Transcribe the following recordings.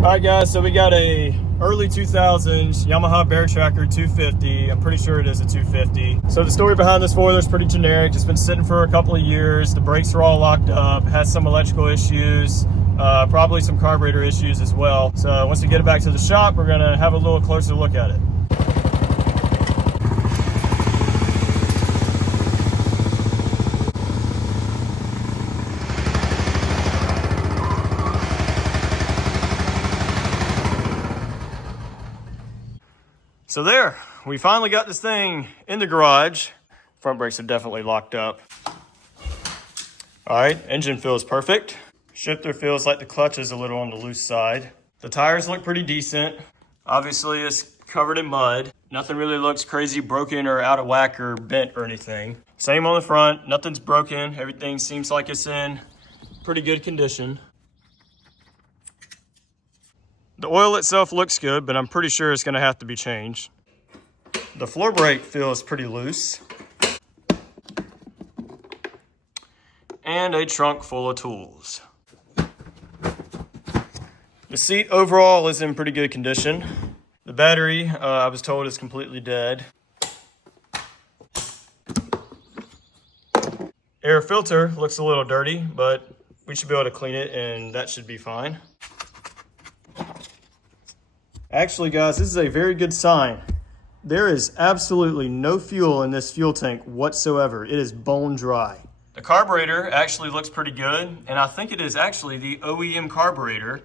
All right, guys, so we got a early 2000s Yamaha BearTracker 250. I'm pretty sure it is a 250. So the story behind this foiler is pretty generic. Just been sitting for a couple of years. The brakes are all locked up. Has some electrical issues, probably some carburetor issues as well. So once we get it back to the shop, we're gonna have a little closer look at it. So there, we finally got this thing in the garage. Front brakes are definitely locked up. All right, engine feels perfect. Shifter feels like the clutch is a little on the loose side. The tires look pretty decent. Obviously it's covered in mud. Nothing really looks crazy broken or out of whack or bent or anything. Same on the front, nothing's broken. Everything seems like it's in pretty good condition. The oil itself looks good, but I'm pretty sure it's gonna have to be changed. The floor brake feels pretty loose. And a trunk full of tools. The seat overall is in pretty good condition. The battery, I was told, is completely dead. Air filter looks a little dirty, but we should be able to clean it and that should be fine. Actually, guys, this is a very good sign. There is absolutely no fuel in this fuel tank whatsoever. It is bone dry. The carburetor actually looks pretty good, and I think it is actually the OEM carburetor.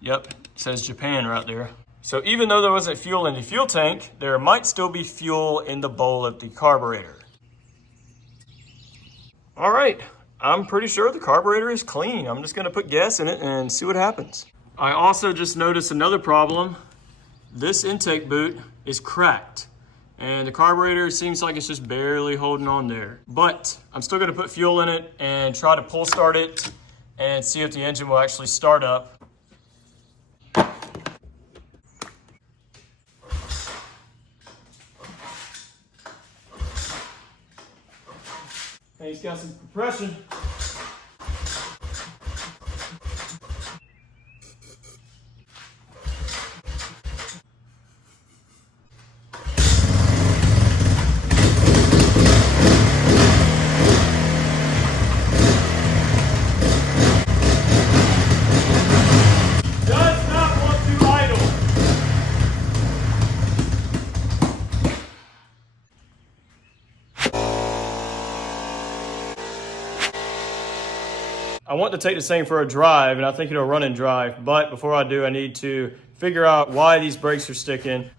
Yep, it says Japan right there. So even though there wasn't fuel in the fuel tank, there might still be fuel in the bowl of the carburetor. All right, I'm pretty sure the carburetor is clean. I'm just gonna put gas in it and see what happens. I also just noticed another problem. This intake boot is cracked and the carburetor seems like it's just barely holding on there. But I'm still gonna put fuel in it and try to pull start it and see if the engine will actually start up. And he's got some compression. I want to take this thing for a drive, and I think it'll run and drive, but before I do, I need to figure out why these brakes are sticking.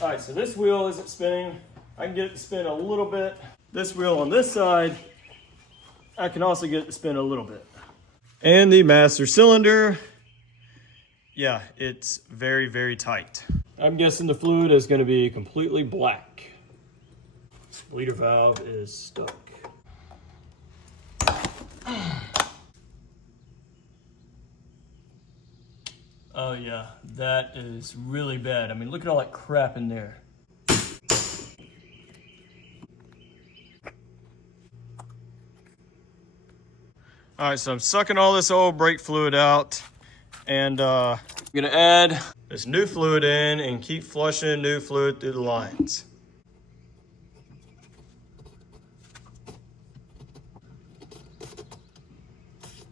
All right, so this wheel isn't spinning. I can get it to spin a little bit. This wheel on this side, I can also get it to spin a little bit. And the master cylinder, yeah, it's very, very tight. I'm guessing the fluid is gonna be completely black. This bleeder valve is stuck. Oh yeah, that is really bad. I mean, look at all that crap in there. All right, so I'm sucking all this old brake fluid out and I'm gonna add this new fluid in and keep flushing new fluid through the lines.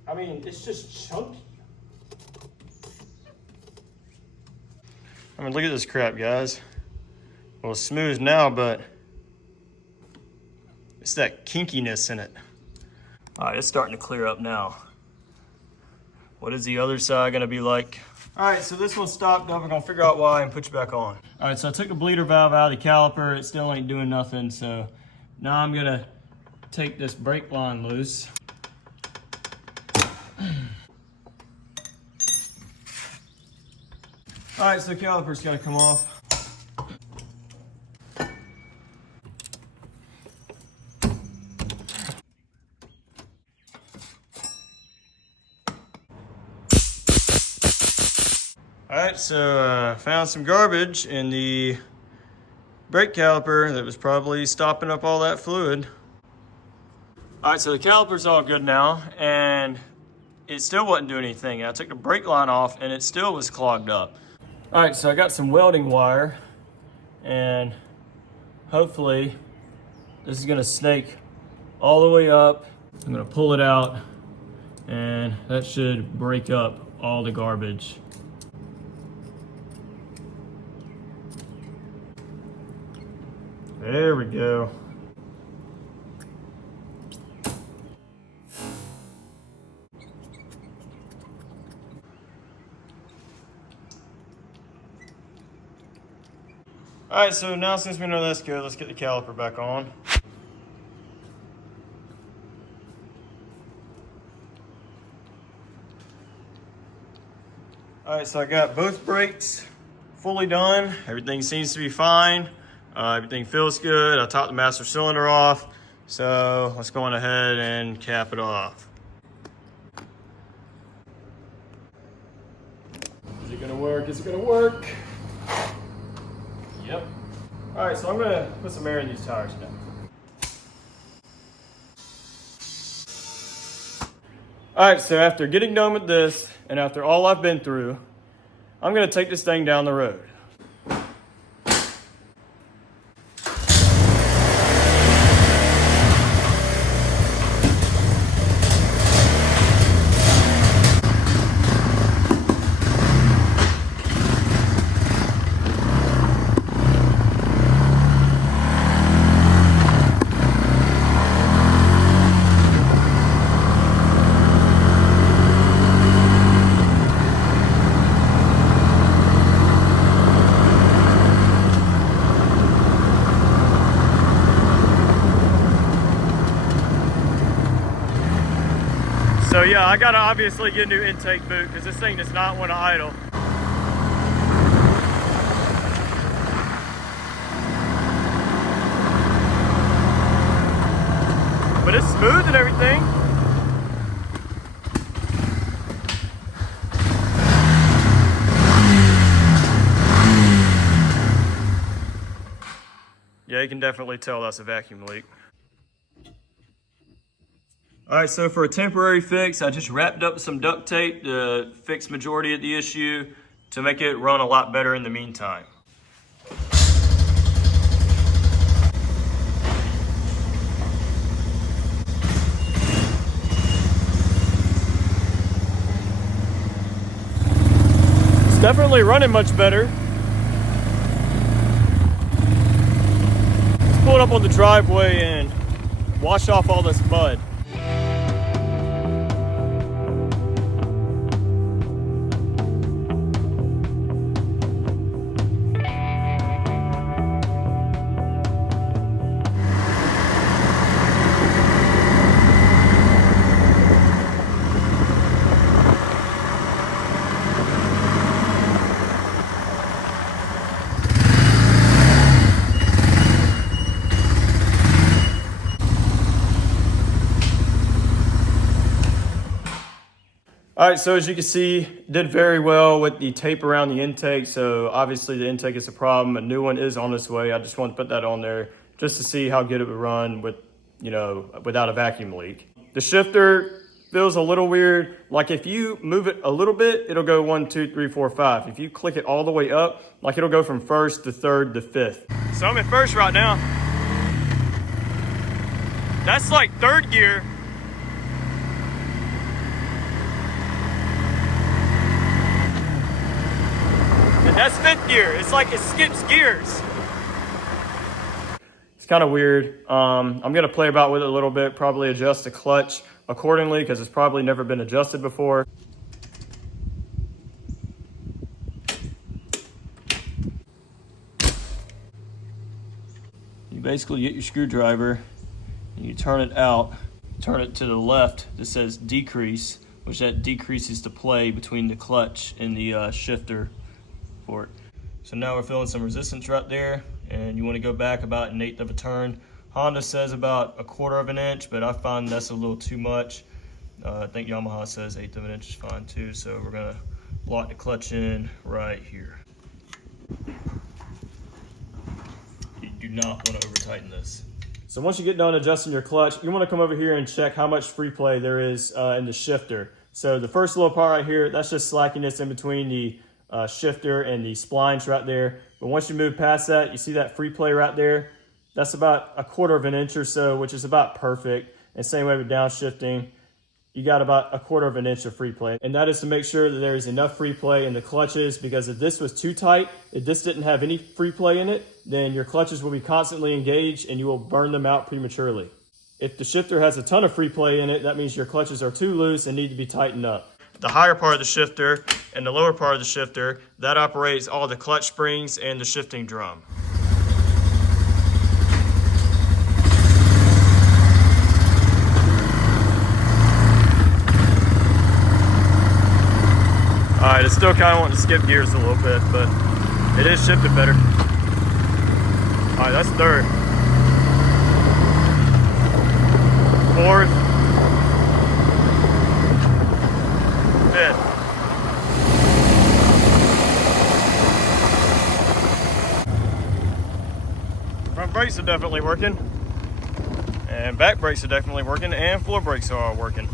I mean, it's just chunky. I mean, look at this crap, guys. Well, it's smooth now, but it's that kinkiness in it. All right, it's starting to clear up now. What is the other side gonna be like? All right, so this one stopped up. We're gonna figure out why and put you back on. All right, so I took the bleeder valve out of the caliper. It still ain't doing nothing, so now I'm gonna take this brake line loose. All right, so the caliper's gotta come off. All right, so found some garbage in the brake caliper that was probably stopping up all that fluid. All right, so the caliper's all good now, and it still wasn't doing anything. I took the brake line off and it still was clogged up. All right, so I got some welding wire, and hopefully this is gonna snake all the way up. I'm gonna pull it out, and that should break up all the garbage. There we go. All right, so now since we know that's good, let's get the caliper back on. All right, so I got both brakes fully done. Everything seems to be fine. Everything feels good. I topped the master cylinder off. So let's go on ahead and cap it off. Is it gonna work? Is it gonna work? Yep. All right, so I'm gonna put some air in these tires now. All right, so after getting done with this, and after all I've been through, I'm gonna take this thing down the road. So yeah, I gotta obviously get a new intake boot because this thing does not want to idle. But it's smooth and everything. Yeah, you can definitely tell that's a vacuum leak. All right, so for a temporary fix, I just wrapped up some duct tape to fix majority of the issue to make it run a lot better in the meantime. It's definitely running much better. Let's pull it up on the driveway and wash off all this mud. All right, so as you can see, did very well with the tape around the intake. So obviously the intake is a problem. A new one is on its way. I just wanted to put that on there just to see how good it would run with, without a vacuum leak. The shifter feels a little weird. Like if you move it a little bit, it'll go 1, 2, 3, 4, 5. If you click it all the way up, like it'll go from first to third to fifth. So I'm in first right now. That's like third gear. That's fifth gear. It's like it skips gears. It's kind of weird. I'm gonna play about with it a little bit, probably adjust the clutch accordingly because it's probably never been adjusted before. You basically get your screwdriver and you turn it out, turn it to the left. This says decrease, which that decreases the play between the clutch and the shifter. So now we're feeling some resistance right there, and you want to go back about 1/8 of a turn. Honda says about 1/4 of an inch, but I find that's a little too much. I think Yamaha says 1/8 of an inch is fine too. So we're gonna lock the clutch in right here. You do not want to over tighten this. So once you get done adjusting your clutch, you want to come over here and check how much free play there is in the shifter. So the first little part right here, that's just slackiness in between the shifter and the splines right there. But once you move past that, you see that free play right there? That's about 1/4 of an inch or so, which is about perfect. And same way with downshifting, you got about 1/4 of an inch of free play. And that is to make sure that there is enough free play in the clutches, because if this was too tight, if this didn't have any free play in it, then your clutches will be constantly engaged and you will burn them out prematurely. If the shifter has a ton of free play in it, that means your clutches are too loose and need to be tightened up. The higher part of the shifter and the lower part of the shifter, that operates all the clutch springs and the shifting drum. All right, it's still kind of wanting to skip gears a little bit, but it is shifted better. All right, that's third. Fourth. Fifth. Front brakes are definitely working. And back brakes are definitely working, and floor brakes are working.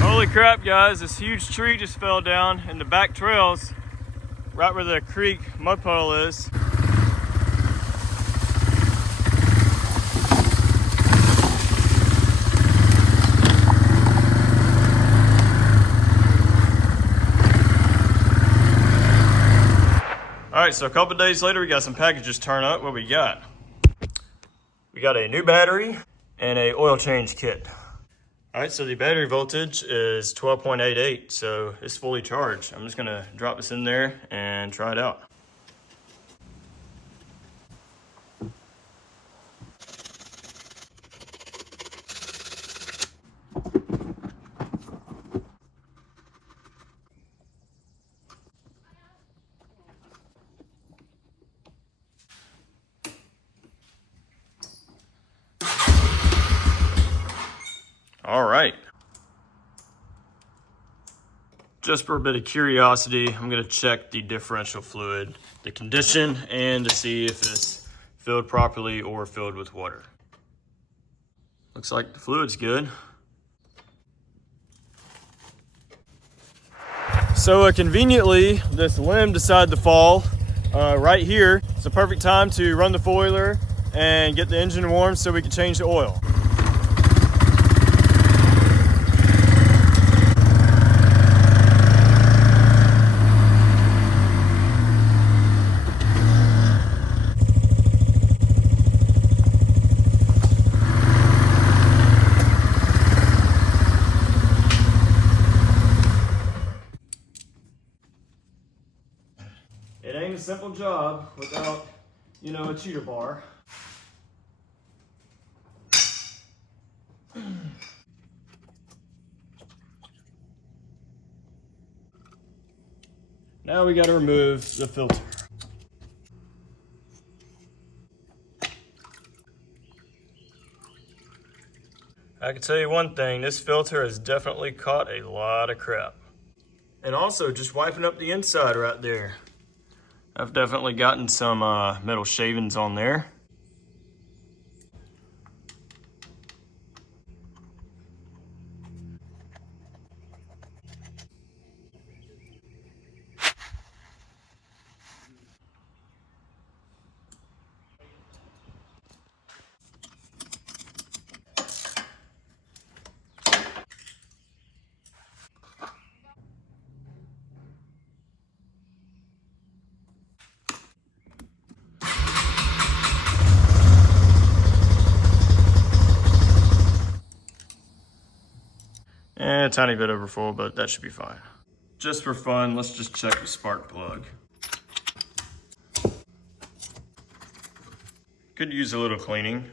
Holy crap, guys, this huge tree just fell down in the back trails, right where the creek mud puddle is. All right, so a couple days later, we got some packages turn up. What we got? We got a new battery and a oil change kit. All right, so the battery voltage is 12.88, so it's fully charged. I'm just gonna drop this in there and try it out. All right. Just for a bit of curiosity, I'm gonna check the differential fluid, the condition, and to see if it's filled properly or filled with water. Looks like the fluid's good. So conveniently, this limb decided to fall right here. It's the perfect time to run the foiler and get the engine warm so we can change the oil. It ain't a simple job without, you know, a cheater bar. Now we got to remove the filter. I can tell you one thing, this filter has definitely caught a lot of crap. And also just wiping up the inside right there. I've definitely gotten some metal shavings on there. A tiny bit overfull, but that should be fine. Just for fun, let's just check the spark plug. Could use a little cleaning.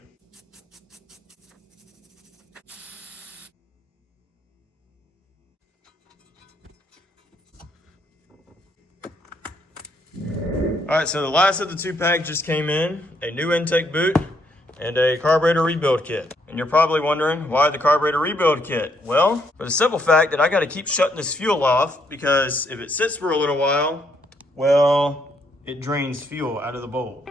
All right, so the last of the two packages came in, a new intake boot and a carburetor rebuild kit. And you're probably wondering, why the carburetor rebuild kit? Well, for the simple fact that I gotta keep shutting this fuel off, because if it sits for a little while, well, it drains fuel out of the bowl.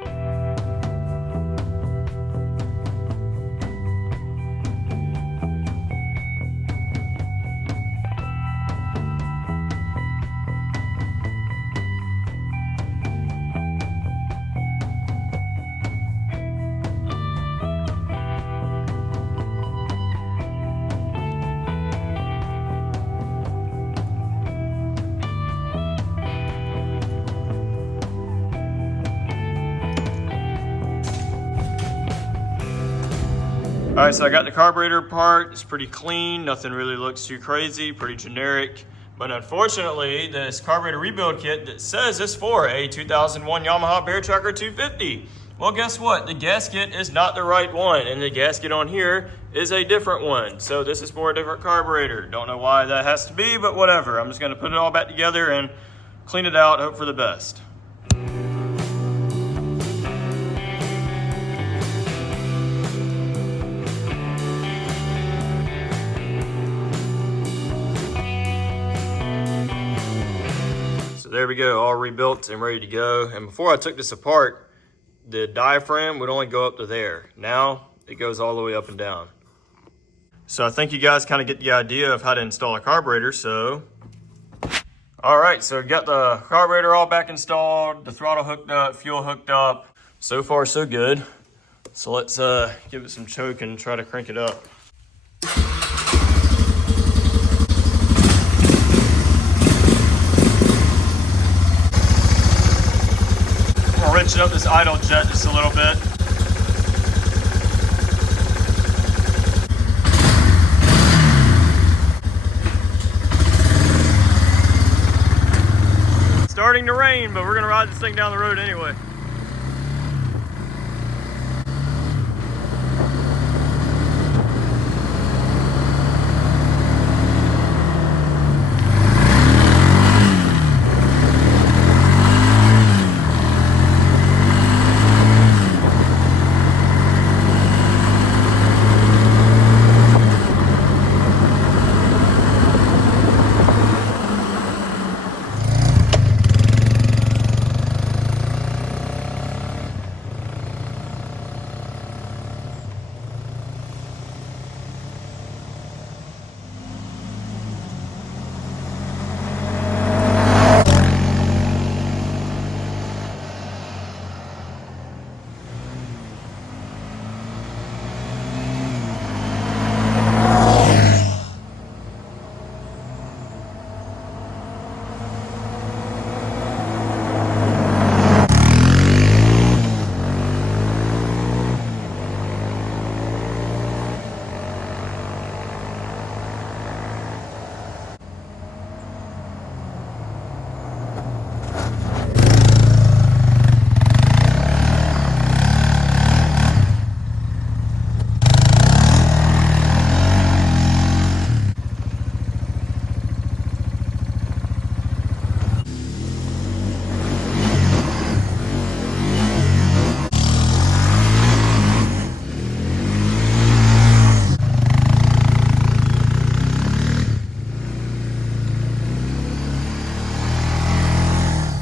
All right, so I got the carburetor apart. It's pretty clean. Nothing really looks too crazy, pretty generic. But unfortunately, this carburetor rebuild kit that says it's for a 2001 Yamaha BearTracker 250. Well, guess what? The gasket is not the right one, and the gasket on here is a different one. So this is for a different carburetor. Don't know why that has to be, but whatever. I'm just gonna put it all back together and clean it out, hope for the best. There we go, all rebuilt and ready to go. And before I took this apart, the diaphragm would only go up to there. Now it goes all the way up and down. So I think you guys kind of get the idea of how to install a carburetor. So, all right, so we've got the carburetor all back installed, the throttle hooked up, fuel hooked up. So far, so good. So let's give it some choke and try to crank it up. Wrenching up this idle jet just a little bit. It's starting to rain, but we're gonna ride this thing down the road anyway.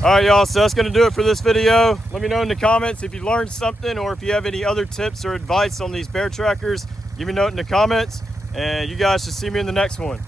All right, y'all, so that's gonna do it for this video. Let me know in the comments if you learned something or if you have any other tips or advice on these BearTrackers. Give me a note in the comments, and you guys should see me in the next one.